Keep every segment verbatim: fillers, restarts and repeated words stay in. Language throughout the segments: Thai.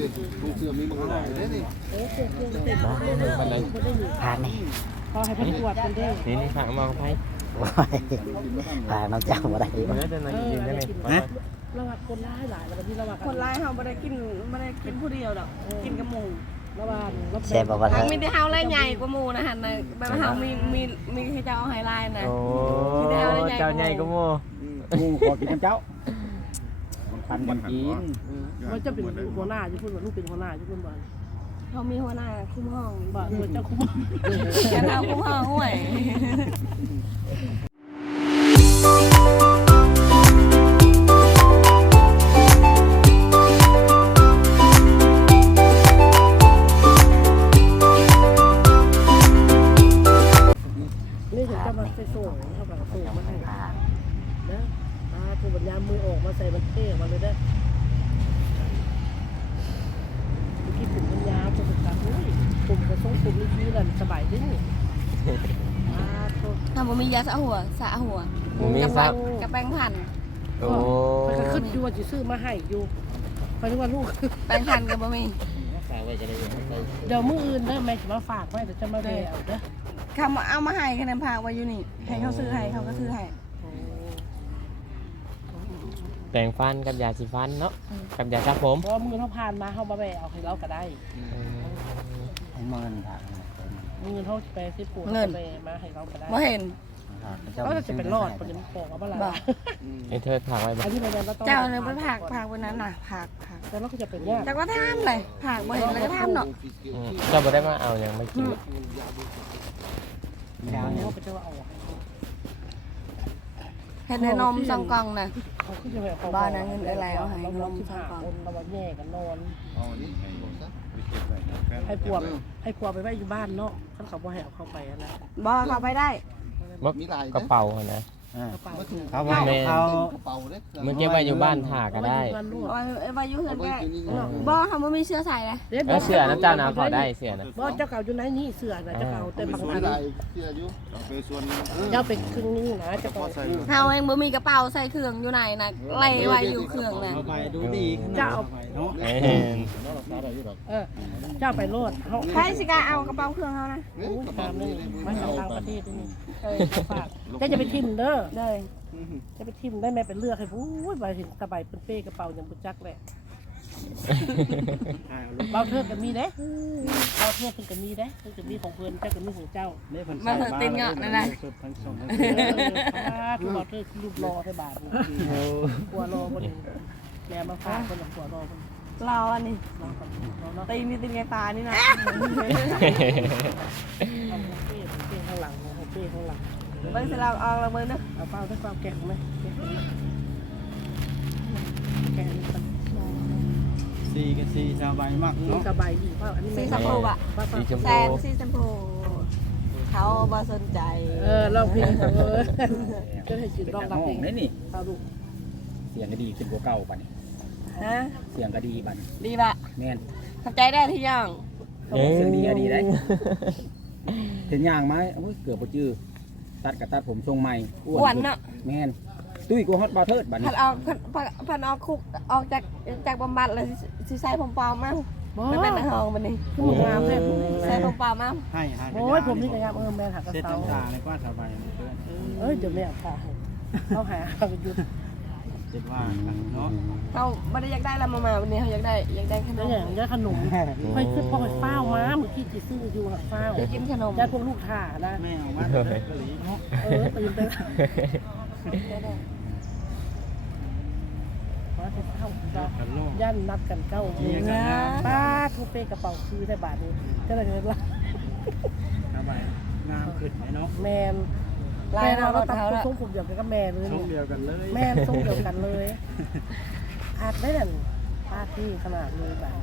เสื้อมีมันก็ได้นี่เออเสื้อเสื้อเต็มเลยผ่านนี่พอให้พันตรวจกันได้นี่นี่ผ่านมาไปผ่านน้ำเจ้ามาได้ไหมจะนั่งกินได้ไหมนะระหว่างคนร้ายหลายแล้วที่ระหว่างคนร้ายเขาไม่ได้กินไม่ได้กินผู้เดียวหรอกกินกับหมูระหว่างแซ่บบ่ทางมีแต่เฮาไล่ใหญ่กว่าหมูนะฮะนะแบบเฮามีมีมีให้เจ้าไฮไลท์นะมีแต่เฮาไล่ใหญ่เจ้าใหญ่กว่าหมูหมูขอกินเจ้าพันกันกินว่าจะเป็นหัวหน้าจะพูดว่าลูกเป็นหัวหน้าจะพูดว่าเขามีหัวหน้าคุ้มห้องบ่ตัวเจ้าคุ้มแกเฮาคุ้มห้องห่วยนี่ถึงจะมาใส่โซ่เท่ากับโซ่มาให้นะมาถูบรรยามือออกมาใส่มันเท่มาเลยได้ที่ผมบรรยาผมจะตัดเลยผมก็ส่งผมนี่คือนั่นสบายดิ้งทำบ่มียาสะหัวสะหัวกับแป้งพันโอ้มันก็ขึ้นอยู่ว่าจะซื้อมาให้อยู่ไปนึกว่าลูกแป้งพันกับบ่มีเดี๋ยวมื้ออื่นเด้อแม่จะมาฝากไว้แต่จะมาแบ่เอาเด้อเขาเอามาให้คะแนนพาไว้อยู่นี่ให้เขาซื้อให้เขาก็ซื้อให้แปรงฟันกับยาสีฟันเนาะกับยาสระผมเพราะมือเขาผ่านมาเขามาแบเอาให้เราก็ได้ให้เงินค่ะมือเขาไปที่ปวดเงินมาให้เราก็ได้ไม่เห็นก็จะเป็นรอดคนจะมีของเอาบ้างล่ะไอ้เธอผักไว้บ้างเจ้าเนี่ยไปผักผักวันนั้นน่ะผักผักแต่เราก็จะเป็นยากแต่ก็ทำเลยผักไม่เห็นเลยก็ทำเนาะเจ้าบ่ได้มาเอาอย่างไม่กินยาวเนี่ยเขาจะว่าเอาเห็นในนมซองกองนะบ้านนั้นเงินอะไรเอาให้นมซองกองเราแบบแย่กันนอนให้ปวดให้ปวดไปไว้อยู่บ้านเนาะขั้นเขาบ่ให้เอาเข้าไปอะไรบ่เข้าไปได้กระเป๋านะเขาว่าเขาเมื่อกี้ไปอยู่บ้านถ่าก็ได้ไปอยู่เฮือนได้บ่เขาไม่มีเสื้อใส่เลยเสื้อน้ำเจ้าหนาวขอได้เสื้อนะบ่เจ้าเก่าอยู่ไหนนี่เสื้อนะเจ้าเก่าแต่บางอันเจ้าเป็นครึ่งนึงนะเจ้าเก่าเขาเองบ่มีกระเป๋าใส่เครื่องอยู่ไหนนะไล่ไว้อยู่เครื่องน่ะเจ้าเออเจ้าไปโลดใครสิกาเอากระเป๋าเครื่องเขานะตามนี่มาจากต่างประเทศนี่เออฝากก็จะไปทิมเด้อได้จะไปทิมได้แม่เป็นเลือกให้ผู้ใบเห็นตะใบเป็นเป้กระเป๋าอย่างบุจักแหละเบาเทิดกันมีเด้เบาเทิดถึงกันมีเด้ถึงกันมีของเพื่อนเจ้ากันมีของเจ้ามาเถิดตินเงาะนั่นแหละคือเบาเทิดรูปรอให้บาทกลัวรอคนแม่มาฝากคนหลังกลัวรอคนรออันนี้ตีนี่ตีนไงตานี่นะเป้ข้างหลังเป้ข้างหลังเบิ้งเราเอาเราเบิ้งนะเอาเป้าได้เป้าแกะไหมแกะซีกับซีสบายมากเนาะสบายดีเป้าอันนี้ซีซัมโพอ่ะแซนซีซัมโพเขาบ่สนใจเออลองเพลงเออก็ให้จิตร้องตามเพลงนี่นี่เอาลูกเสียงก็ดีขึ้นกว่าเก่าป่ะนี่ฮะเสียงก็ดีป่ะดีป่ะแม่นทำใจได้ที่ย่างเสียงดีก็ดีได้ถึงย่างไหมเกือบปจื้อตัดกับตัดผมทรงใหม่อ้วนเนาะแม่นตุ้ยกูฮอตบาเทิดบัดนี้พันออกพันออกคุกออกจากจากบำบัดเลยสิใส่ผมปลอมมั้งไม่เป็นห้องบัดนี้งามเลยใส่ผมปลอมมั้งให้โอ้ยผมนี่ก็งามเออแม่หักกระเซาตาเลยกว่าสบายเอ้ยเดี๋ยวแม่พาเขาหาเขาหยุดเจ็ดว่าเนาะเขาไม่ได้อยากได้ละมามาวันนี้เขาอยากได้อยากได้ขนมอยากได้ขนมไปขึ้นพ่อเฝ้ามาเมื่อกี้จีซื้ออยู่หักเฝ้าอยากกินขนมได้พวกลูกถ่านะแม่เอามาเออตื่นเต้นมาที่เข้าย่านนัดกันเก้าโมงป้าทุบเป้กระเป๋าคือได้บาทนี้ก็เลยเงินละสบายงามขึ้นเนาะแมนลายเราตัดทรงผมเดียวกันกับแม่เลยทรงเดียวกันเลยแม่ทรงเดียวกันเลยอาจได้แต่ป้าที่ขนาดเลยแบบ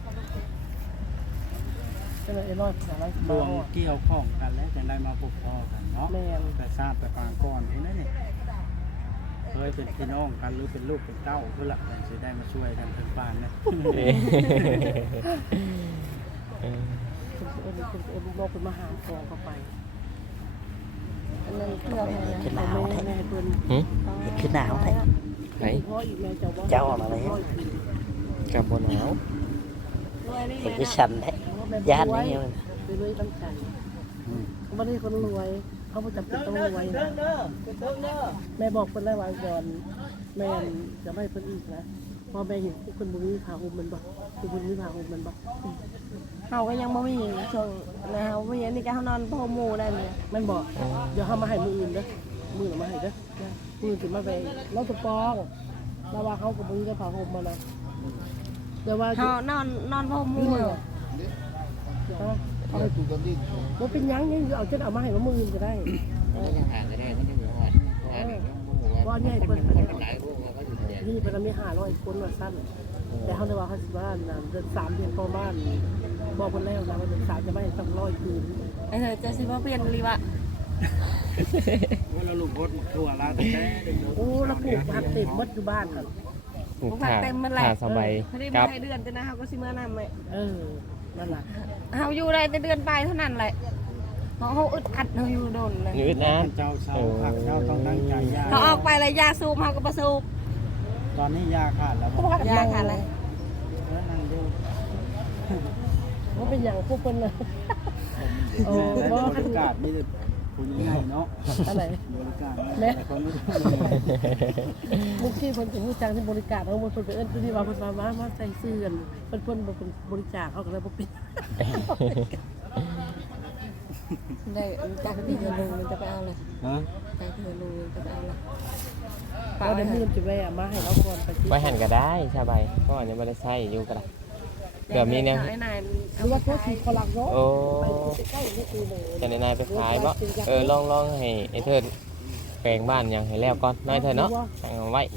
ก็เลยรอดจากนั้นดวงเกี่ยวข้องกันแล้วจะได้มาพบพ่อกันเนาะแต่ทราบแต่ปางก่อนนี่นั่นนี่เคยเป็นพี่น้องกันหรือเป็นลูกเป็นเต้าเพื่อหลักจะได้มาช่วยกันเป็นบ้านนะคุณเอ็นคุณเอ็นลูกเราเป็นมหาฟองเข้าไปขึ้นหนาวแท้ขึ้นหนาวแท้ไหนเจ้าอะไรกับบนหนาวเป็นที่ฉันได้ญาตินี่มันรวยตั้งใจไม่ได้คนรวยเขาไม่จำเป็นต้องรวยนะแม่บอกคนแรกว่าก่อนแม่จะไม่เพิ่นอีกนะพอแม่เห็นคนบุญมีผ่าห่มมันบอกคนบุญมีผ่าห่มมันบอกเขาก็ยังบ่มีช่วงนะเฮาบ่ยันนี่ก็เฮานอนพ่อหมู่ได้เลยมันบอกเดี๋ยวเขามาให้มืออื่นเด้อมือมาให้เด้อมือถึงมาไปเราจะปองเราว่าเขากับบุญจะผ่าห่มมานะเดี๋ยวว่าเฮานอนนอนพ่อหมู่เอาไปถูกกันดิว่าเป็นยังยังเอาเช่นเอามาให้ว่ามืออื่นก็ได้ว่าเนี่ยเปิดนี่เป็นมีห้าร้อยคนว่าสั้นแต่เขาได้ว่าเขาสิบ้านเดือนสามเดือนต่อบ้านบอกคนแล้วนะว่าเดือนสามจะไม่ต้องร้อยคืนไอ้เธอจะสิว่าเปลี่ยนลีวะว่าเราลูกพดทั่วลาแต่โอ้แล้วปลูกผักเต็มมดอยู่บ้านครับปลูกผักขาเต็มมันแหละขาสบายพอดีคมารับให้เดือนแต่นะเฮาก็สิมื้อนำไว้เออนั่นแหละเฮาอยู่ได้แต่เดือนไปเท่านั้นแหละเพราะเฮาอึดอัดเฮาอยู่โดนเลยยืดน้เจ้าเสาผักเจ้าต้องตั้งใจยาเขาออกไปแล้วยาสูบเฮาก็บ่สูบตอนนี้ยาขาดแล้วยาค่ะอะไรนั่งดูว่าเป็นอย่างพวกคนเลยโอ้บบ่ริการนี่คุณง่ายเนาะอะไรบริการแม่คนไม่มุกที่คนถึงผู้จ้างที่บริการเขาคนไปเอิ้นที่ว่าคนมามามาใส่เสื้อกันเพิ่นเพิ่นเป็นบริจาคเขาก็เลยบ่เป็นได้จากที่เดือนนึงมันจะไปเอาเลยฮะจากที่เดือนนึงจะไปเอาเลยเราได้มือจะแว่มาให้เราก่อนไปที่ำไปหันก็ได้สบายก็อันนี้ไม่ได้ใช้อยู่ก็ได้เดี๋ยวมีเนี่ยไอ้นายหรือว่าโทษทีพลังเนาะโอ้ไปใกล้ๆนี่คือเลยจะนายไปขายบ่เออลองลองให้ไอ้เทิดแปลงบ้านยังให้แล้วก่อนนายเถิดเนาะตั้งเอาไว้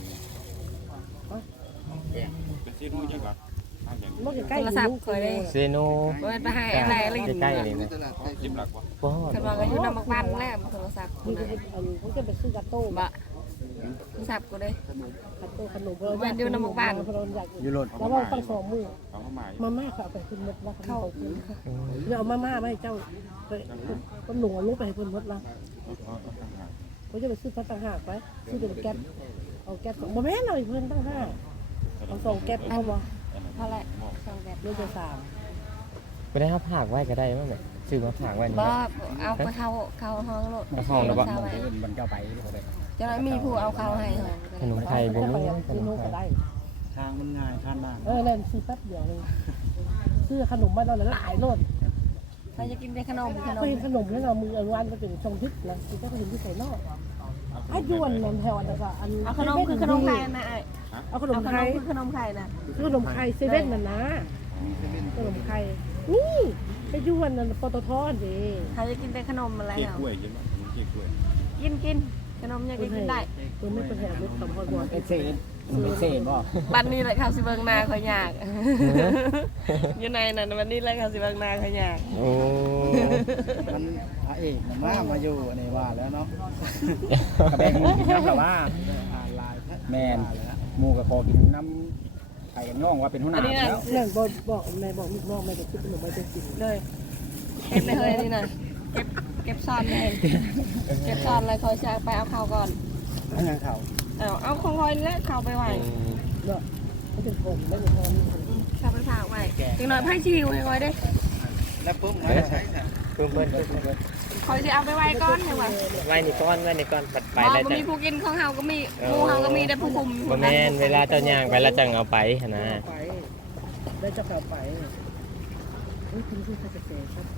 มันจะใกล้โทรศัพท์เคยได้เซโนไปให้อะไรอะไรใกล้ๆนี่นะบ่กำลังอายุนำมาบ้านแล้วโทรศัพท์นี่ก็เป็นอันเขาจะไปซื้อกาโต้บะโทรศัพท์ก็ได้กาโต้ขนมเพราะว่าอยู่รถแล้วว่าตั้งสองมือมาม่าเขาเอาไปขึ้นรถว่าเขาเอาขึ้นเดี๋ยวเอามาม่ามาให้เจ้าไปก็หนุ่งเอาลูกไปให้เพิ่นรถละเขาจะไปซื้อพัดต่างหากไปซื้อเป็นแก๊สเอาแก๊สสองโมเมนต์เลยเพิ่นตั้งห้าเอาสองแก๊สเอาบ่เท่าไหร่สองแบบเลือกจะสามไปได้ครับผากไว้ก็ได้มั้งเนี่ยซื้อมาผากไว้นี่บ่เอาไปเข้าเข้าห้องโลดเอาเข้าแล้วบ่มันเจ้าไปเขาได้จะได้มีผู้เอาเข้าให้ห้องขนมไทยบ่มีขซื้อนมลูกไทก็ยได้ทางมันง่ายท่านบ้างเออเล่นซื้อแป๊บเดียวเลยซื้อขนมมาเราหลายโลดเขาจะกินแต่ขนมขนเคมยเห็นขนมแล้วเรามืออนุวันก็เป็นชงทิศนะคือก็เห็นที่ใส่นอกไอ้ยวนนนแถวอันนั้นก็อันเอาขนมคือขนมไทยนะไอ้เอาขนมไทยคือขนมไทยนะคือขนมไทยเซเว่นน่ะนะขนมไทยนี่ไอ้ยวนนั่นปตทดิเขาจะกินแต่ขนมอะไรเค้กเหรอกล้วยใช่ไหมเค้กกล้วยกินกินขนมยังกินได้ตัวไม่เป็นแถวรถสำคัญกว่าเป็นเศษเป็นเศษบ่บันนี้แหละเขาสิเบิ่งนาเขาอยากอยู่ในนั้นวันนี้แหละเขาสิเบิ่งนาเขาอยากโอ้มันพระเอกมามาอยู่ในว่าแล้วเนาะกระแบงมูกินน้ำแต่ว่าแมนมูกับคอกินน้ำไข่กันย่องว่าเป็นหัวหอันน้านี้แล้นะวเรื่องบอกบอกแม่บอกลูกน้องแม่จะซื้อขนมไปจะกินเลยเก็บเลยนี่นะเก็บเก็บซ่อนเลยเก็บซ่อนเลยเขาจะไปเอาเขาก่อนอันยังเขาเอาเอาของคอยแล้วเขาไปไหวเนาะมันเป็นผมไม่เป็นพอนี่เขาไปฝากไว้จังหน่อยไพ่ชิวให้คอยได้แล้วปุ๊บมาใช้ค่ะเพิ่มเพิ่มเพิ่มเพิ่มคอยจะเอาไปไว้ก้อนยังไงไว้นี่ก้อนไว้นี่ก้อนปัดไปอ๋อแล้วก็จังมีผู้กินของเฮาก็มีหมูเฮาก็มีได้ผู้คุมบ่แม่นเวลาเจ้าย่างไปแล้วจังเอาไปหั่นนะไปได้จะกลับไปเฮ้ยคุณคือใครจะเสียครับ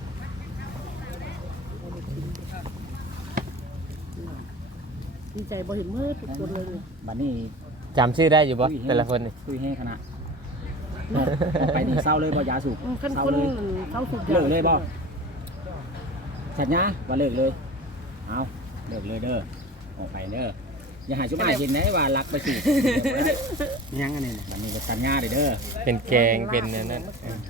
ดีใจบ่เห็นมืดทุกคนเลยบัดนี้จำชื่อได้อยู่บ่แต่ละคนนี่คุยให้ขนาดไปนี่เศร้าเลยบ่ยาสูบขั้นเศร้าคนเลยเขาสุดเลิกเลยบ่สัญญาว่าเลิกเลยเอาเลิกเลยเด้อออกไปเด้ออย่าหายชุบหายกินนะว่ารักไปสิยังอันนี้บัดนี้ก็สัญญาเด้อเป็นแกงเป็นอันนั้น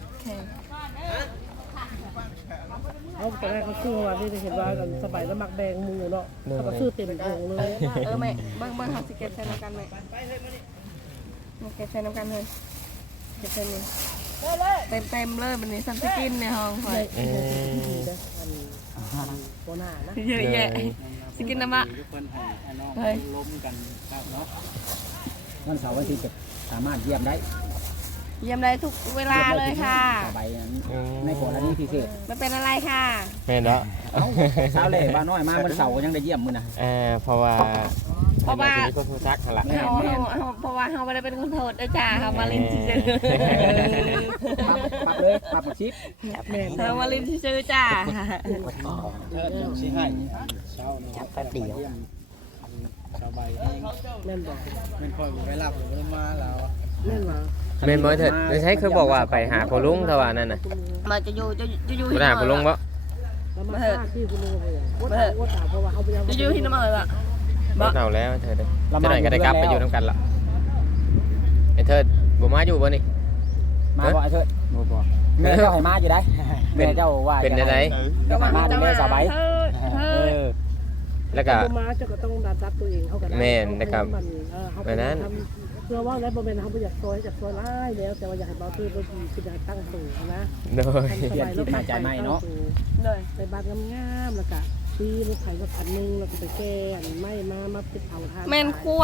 เขาตอนแรกเขาซื้อมาที่เห็นว่ากันสบายแล้วมักแบงมูเนาะเขาก็ซื้อเต็มโงเลยเออแม่เบิ่งเบิ่งเฮาสิเก็บใส่น้ำกันแม่มาเก็บใส่น้ำกันเลยเก็บใส่นี่เต็มเต็มๆเลยบัดนี้ซัมสกินในห้องคอยเออโบนานะเยอะแยะสิกินน้ำมะทุกคนให้น้องเฮ้ยล้มกันครับเนาะวันเสาร์วันอาทิตย์จะสามารถเยี่ยมได้เยี่ยมได้ทุกเวลาเลยค่ะสบายในกรณีพิเศษไม่เป็นอะไรค่ะแม่นแล้วเอ้าสาวเล่บ้านน้อยมามันเสาร์ก็ยังได้เยี่ยมมื้อน่ะเออเพราะว่าเพราะว่าทีนี้ก็โทรซักหั่นล่ะเขาเขาเพราะว่าเขาไม่ได้เป็นคนโทษนะจ้าเขามาเล่นซื่อปรับปรับเลยปรับชิปๆเขามาเล่นซื่อๆจ้าสิให้จับแป๊บเดียวสบายแม่นบอกเป็นคนไปรับหรือมาแล้วแม่นว่าแม่นบ่เถิดไม่ใช่คือบอกว่าไปหาพ่อลุงเท่าว่านั่นน่ะมาจะอยู่จะจะอยู่ไปหาพ่อลุงบ่แล้วมาฆ่าที่คุณลุงเลยว่าว่าถามเพราะว่าเขาไปยังจะอยู่ที่น้ำมันเลยอ่ะบ่เอาแล้วเถิดเด้อจะไหนก็ได้กลับไปอยู่นํกันล่ะไอ้เถิดบ่มาอยู่บ่นี่มาบ่ไอ้เถิดบ่บ่แม่เจ้าให้มาอยู่ได้แม่เจ้าว่าเป็นจังได๋ก็มามาจะแม่มาสบายเออเอเอออแล้วก็มาเจ้าก็ต้องดันรับตัวเองเขากันแม่นนะครับเพื่อว่าแล้วบริเวณเขาอยากซอยจากซอยไล่แล้วแต่ว่าอยากให้เบาตื้นก็ดีคืออยากให้ตั้งสูงนะโดยเปลี่ยนคิดมาใจใหม่เนาะเลยในบ้านงามๆแล้วก็ตีลูกไข่ก็พันนึงแล้วก็ไปแก้ไม่มามาเป็นเผาทานแม่นคว่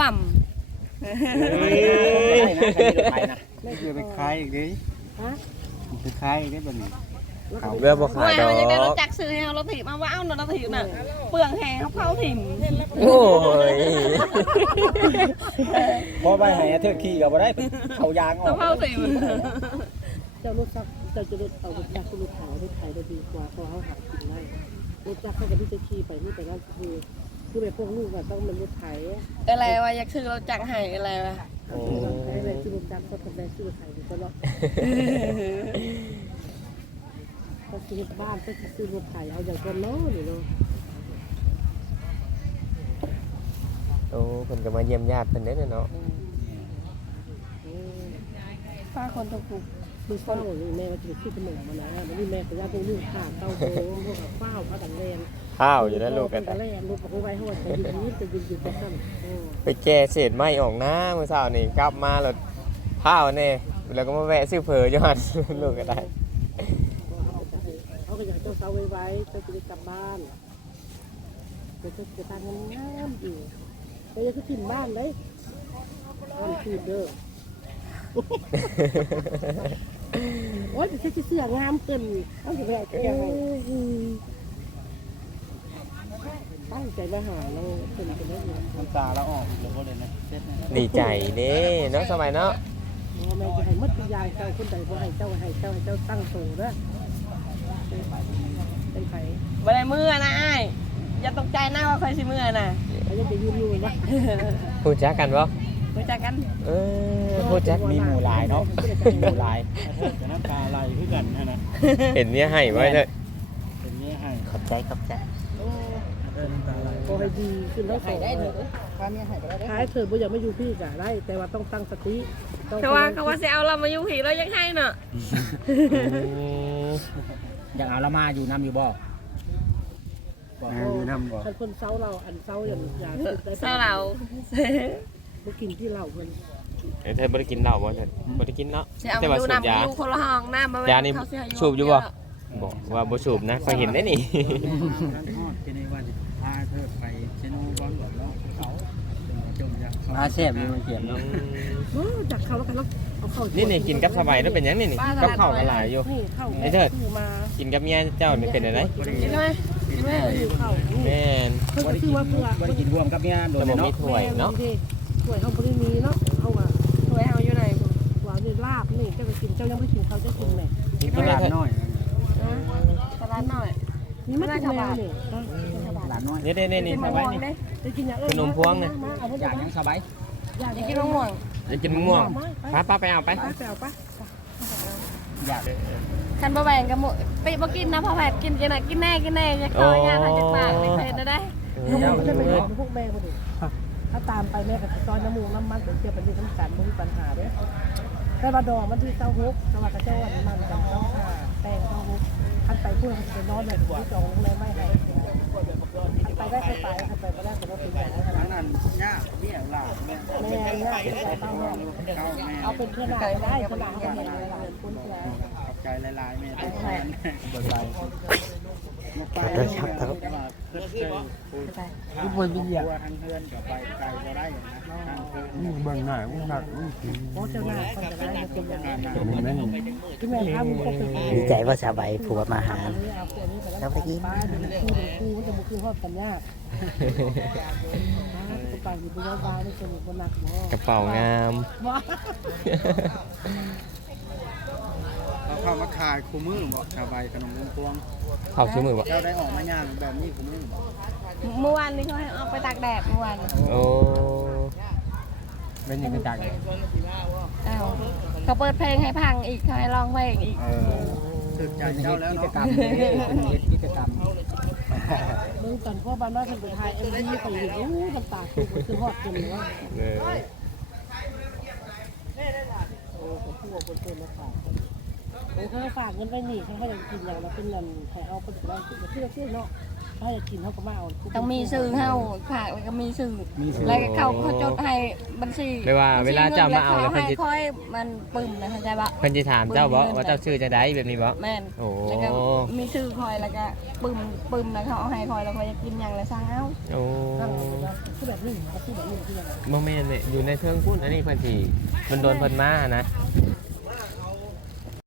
ไปนะไม่คือไปขายอีกดิฮะไปขายอีกดิแบบนี้เรือบ่ำขายว่าดอกมันยังได้รู้จักซื้อให้เราถีบมาว่าเอาหนูเราถีบน่ะเปลืองแหงเขาเผาถิ่มโอ้ยพอไปให้เถิดขี่ก็บ่ได้เอายางออเขากเผาถิ่มเจ้ารถซักเจ้าจะรถเอารถจักรรถไถรถไถได้ดีกว่าเพราะเขาหากินได้รถจักรเขาจะที่จะขี่ไปนี่แต่นั่นคือคือไปพวกลูกต้องเป็นรถไถอะไรวะอยากซื้อเราจักให้อะไรวะได้เลยที่รถจักรก็ทำได้ชื่อไถตลอดก็ซื้อบ้านก็ซื้อรถไถเอาอย่างตัวน้อยนี่เนาะโอ้เพิ่นก็มาเยี่ยมญาติเพิ่นเด้อเนาะป้าคนตกปลุกคือเศร้านี่แม่ก็จะซื้อขนมมานะวันนี้แม่ก็ว่าพวกลูกข่าเต้าโค้งพวกกับข้าวข้าวดังแรงข้าวอยู่นั่นลูกกันดังแรงลูกบอกไว้ให้ว่าจะยืนยืนจะยืนยืนไปสั้นไปแก้เศษไม้ออกนะมื้อเช้านี่กลับมาแล้วข้าวแน่แล้วก็มาแวะซื้อเผออยู่หั่น ลูกก็ได้เขาก็อยากเจ้าเสาไว้ไว้เจ้าจะได้กลับบ้านเจ้าจะตั้งงามๆอยู่เจ้าจะขึ้นบ้านเลยบ้านคือเด้อโอ๊ยแต่เสื้องามเกินเอาจะไปเอาแก้ให้ตั้งใจมาหาเราเป็นกันได้ยังน้ำตาแล้วออกหรือว่าเลยนะเซ็ตนะดีใจเด้เนาะสมัยเนาะแม่จะให้มัดยายเจ้าคนใดบ่ให้เจ้าให้เจ้าให้เจ้าตั้งโตเด้อเป็นไผไม่ได้มือนะไอ้อย่าตกใจนะว่าใครสิมือน่ะเขาจะยืนอยู่วะพูดจักกันบ่รู้จักกันเออพูดจักมีหมู่หลายเนาะหมู่หลายแต่น้ำตาไหลขึ้นกันนะนะเห็นเมียให้ไว้เถอะเป็นนี้ให้ขอบใจขอบใจน้ำตาไหลพอให้ดีขึ้นแล้วสองความนี้ให้ก็ได้ท้ายเธอบ่อยากไม่อยู่พี่ก็ได้ แต่ว่าต้องตั้งสติต้องเขาว่าเขาว่าสิเอาเรามาอยู่ผีเรายังให้เนาะอยากเอาละมาอยู่นำอยู่บ่มีน้ำบ่คันคนเซาเราอันเซาอย่างอย่าเศร้าเราบ่กินที่เราเพิ่นไอ้เธอบ่ได้กินเหล้าบ่เธอบ่ได้กินเนาะสิเอาแต่มาว่าอยู่สูบนำยาอยู่คนละห้องน้ำมายานี่สูบอยู่บ่บอกว่าบ่สูบนะเคยเห็นได้นี่การทอดเป็นในวันพาเธอไปเชนูบอลก่อนแล้วเขาจมยักษ์อาเซ่บนี่มันเขียนเนาะโอ้จากเขาแล้วกันแล้วเอาเข้านี่นี่กินกับสบายแล้วเป็นหยังนี่นี่กับข้าวกันหลายอยู่นี่เข้าไอ้เถิดซื้อมากินกับเมียเจ้านี่เป็นอะไรกินไหมกินไหมซื้อเข้านี่แม่นเพิ่นก็ซื้อมาเพื่อบ่ได้กินรวมกับเมียโดแต่นบ่มีเนาะถ้วยเนาะถ้วยเฮาบ่ได้มีเนาะเอาว่าถวยเอาอยู่ไหนหวานนี่ลาบนี่เจ้าก็กินเจ้ายังไม่กินเขาวเจ้ากินแหม่กินตกับลาดเมียน้อยตลาดหน่อยนี่ไม่กินแมวนี่หลานน้อยนี่นี่นี่นี่กินมะสบาม่ยวงนี่เด้จะกินอย่างอื่นขนมพวงน่ะอยากยังสบายอยากอยากกินมะม่วงจะกินมะม่วงป้าป้าไปเอาไปไปเอาปะอยากคันบะแหวงกับหมูไปบ่กินนะพอแผดกินกินน่ะกินแน่กินแน่จะขอยาทางจากปากเลยเพนนะได้ลูกมันจะไปบอกพวกแม่คนอื่นถ้าตามไปแม่กับซอยน้ำมูกน้ำมันเดี๋ยวเทียบเป็นที่สำคัญไม่มีปัญหาเด้แต่ว่าดอกมันที่เต้าฮุกแต่ว่ากระเจ้ามันมันกับเต้าข่าแป้งเต้าฮุกคันไปพูดมันจะนอนเลยที่จองโรงแรมไม่ให้ไปได้ไปไปคันไปไม่ได้แต่ว่าเป็นอย่างนั้นทั้งนั้นย่าเบี้ยหลานแม่แม่เนี่ยเป็นเต้าห้องเข้าแม่เอาเป็นขนาดได้ขนาดให้เห็นหลายคนแล้วขอบใจหลายๆแม่ทุกคนบ่ใจครับครับคือเคยพูดไปทุกคนเป็นอย่างทางเพื่อนกับไปไกลก็ได้นะทางเพื่อนเบิ่งหน่อยอุ้งหักอุ้งกินโอ้เจ้าหน้าเขาจะได้เป็นอย่างนั้นเห็นไหมนี่ที่แม่ทำก็คือดีใจว่าสบายผัวมาหาเอาตัวนี้ไปแล้วไปกินป้าดูคู่ดูคู่มันจะบุคือฮอดกันยากก็ไปอยู่บนบ้านนี่จะมีคนหนักบ่กระเป๋างามเขาเข้ามาขายคู่มือบอกชาวใบขนมวงพวงเข้าซื้อมือบ่เจ้าได้ออกมาย่างแบบนี้คู่มือบอกเมื่อวานนี้เขาให้ออกไปตากแดดเมื่อวานโอ้เป็นยังไงจังอ้าวเขาเปิดเพลงให้พังอีกเขาให้ร้องเพลงอีกเออสืบใจเจ้าแล้วกิจเนาะกรรมเด้เป็นเฮ็ดกิจกรรมมึงตอนพ่อบ้านว่าถึงไปถ่ายเอ็มวีไปอยู่อู้มันตาคือคือฮอดกันเลยว่าเออโอ้ก็พูดคนเกินมาฝากโอ้เขาฝากเงินไปหนีเขาให้เรากินอย่างเราเป็นเงินให้เอาไปได้คือเชื่อเชื่อเนาะถ้าอยากกินเขาก็มาเอาต้องมีสื่อเฮาค่ะแล้วก็มีสื่อแล้วก็เขาเขาจดให้บัญชีไม่ว่าเวลาเจ้ามาเอาแล้วให้เพิ่นสิค่อยมันปึ้มนะเข้าใจปะเพิ่นสิถามเจ้าบ่ว่าเจ้าชื่อจังไดแบบนี้บ่แม่นโอ้แล้วก็มีชื่อคอยแล้วก็ปึ้มปึ้มแล้วเขาเอาให้คอยแล้วคอยจะกินอย่างละสร้างเอาโอ้คือแบบนี้เขาคือแบบนี้คือยังไงบ่แม่นเนี่ยอยู่ในเทิงพุ่นอันนี้เพิ่นสิมันโดนเพิ่นมานะ